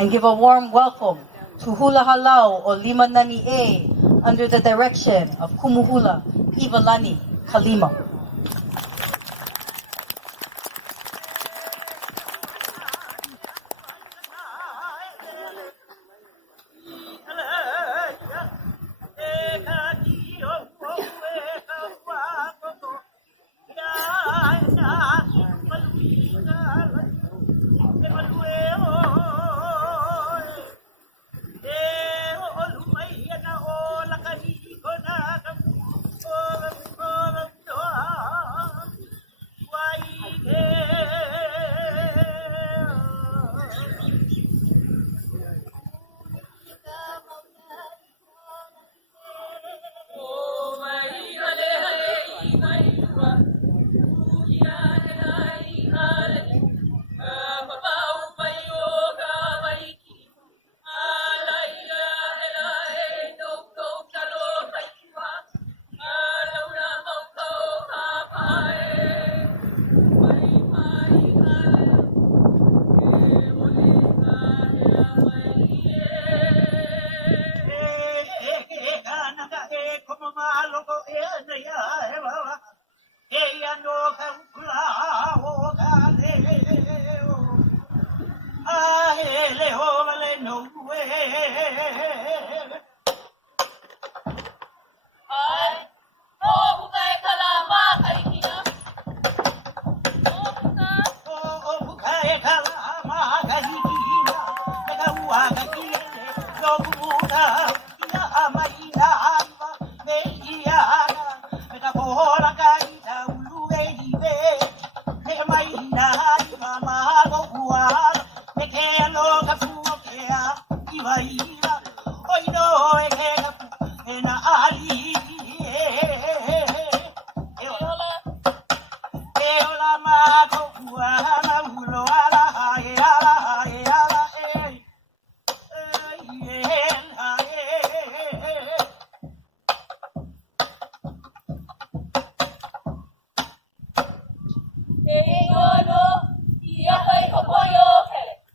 and give a warm welcome to Hula Halau o Lima Nani E under the direction of Kumuhula Ivalani Kalima.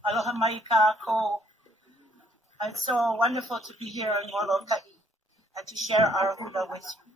Aloha mai kākou. It's so wonderful to be here in Molokai and to share our hula with you.